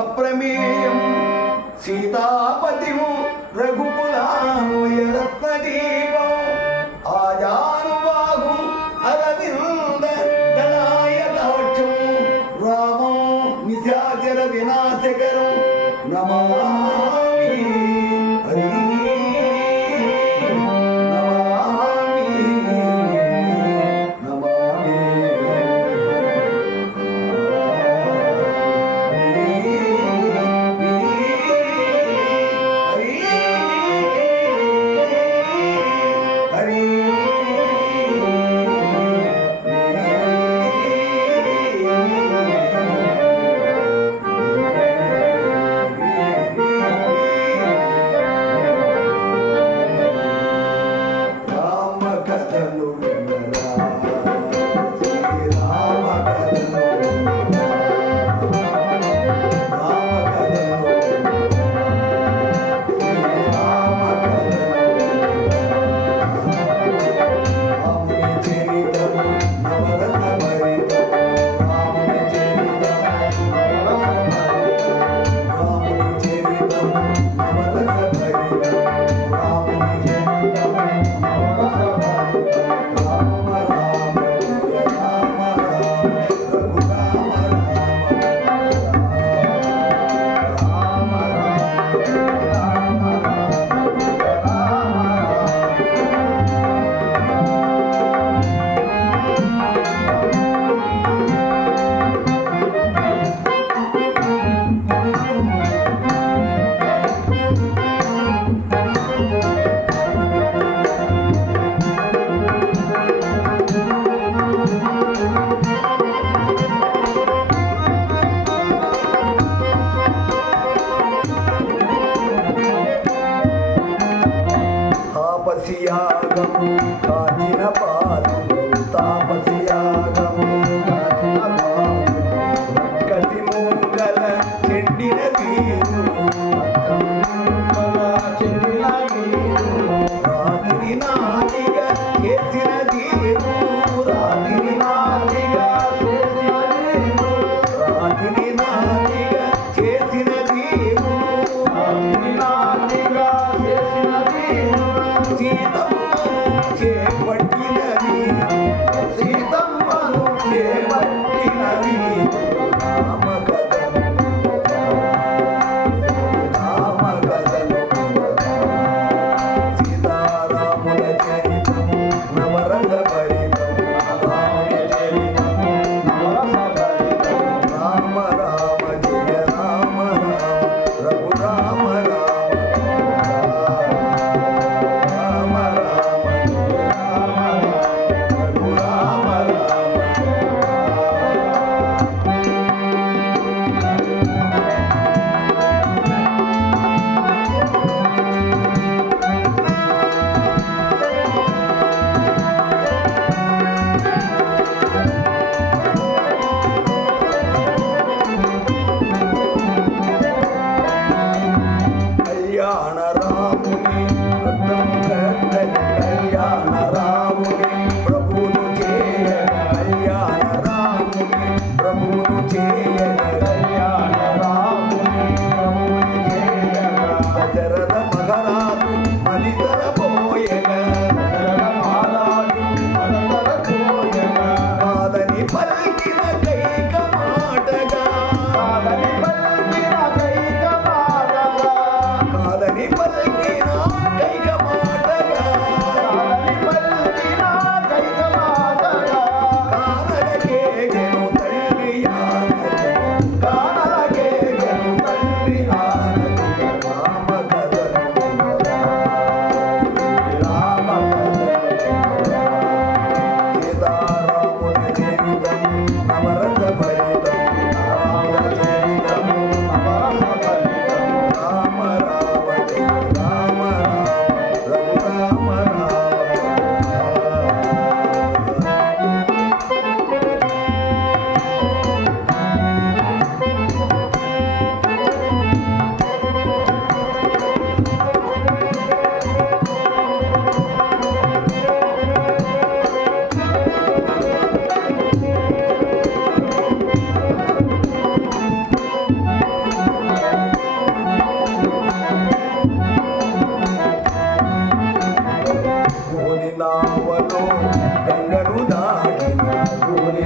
మమ ప్రమేయం సీతాపతిము రఘుపు तापसियागं काचिन पातु तापसिया దాటిన భూని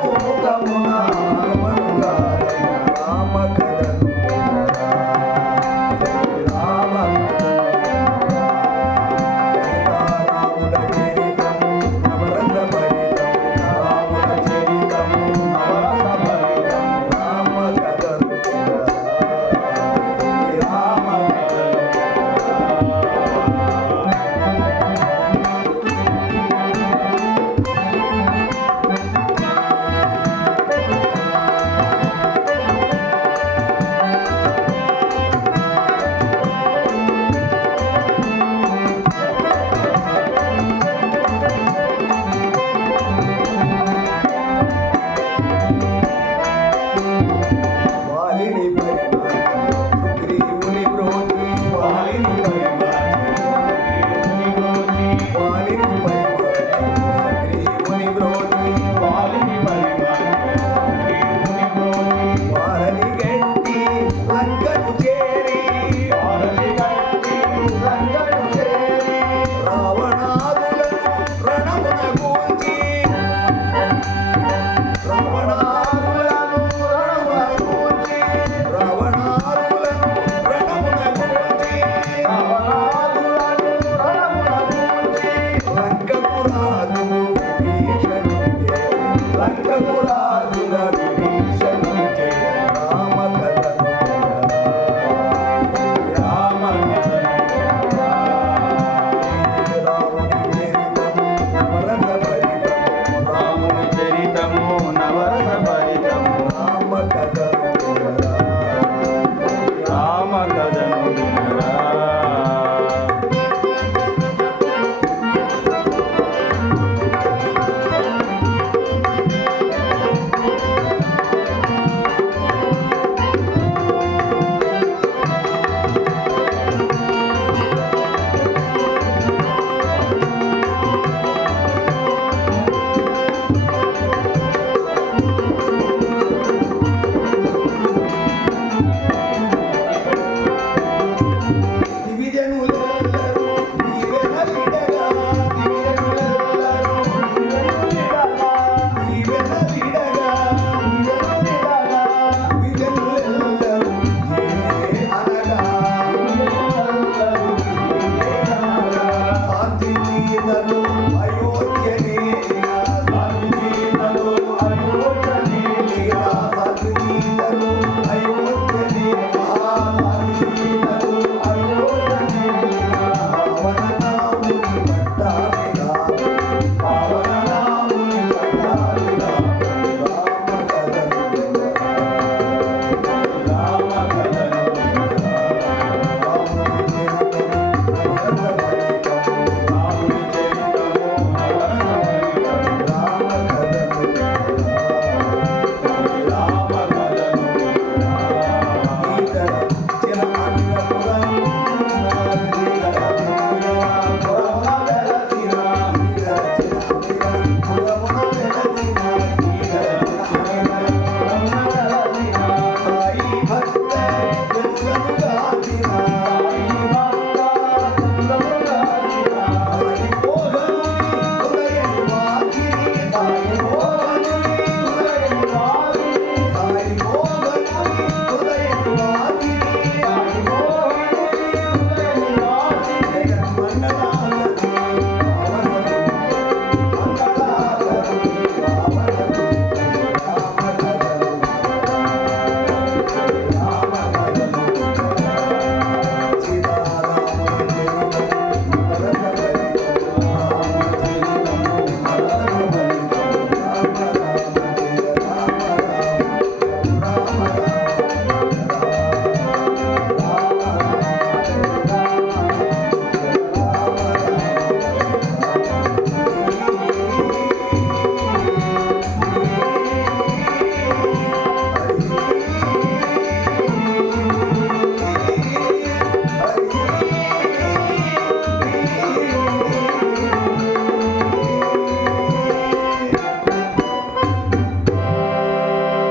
কোনো কামনা